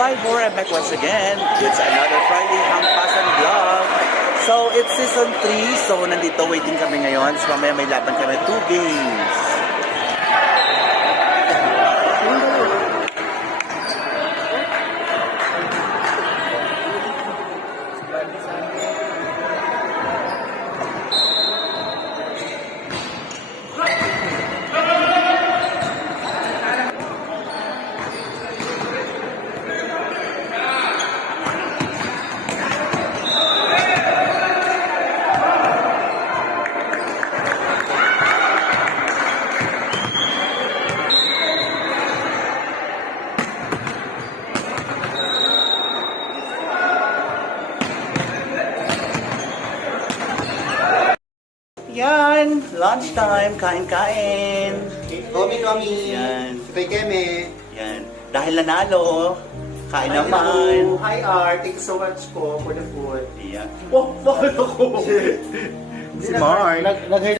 Survivor. I'm back once again. It's another Friday Hampasan vlog. So, it's season 3. So, nandito waiting kami ngayon. So, mamaya may laban kami 2 games. Yan, lunchtime, kain-kain. Kami. Yan. Kay Keme. Yan. Dahil nanalo, kain naman. Hi Art, thank you so much po for the food. Yan. Oh, bakit ako? Si Mark. Nag-heard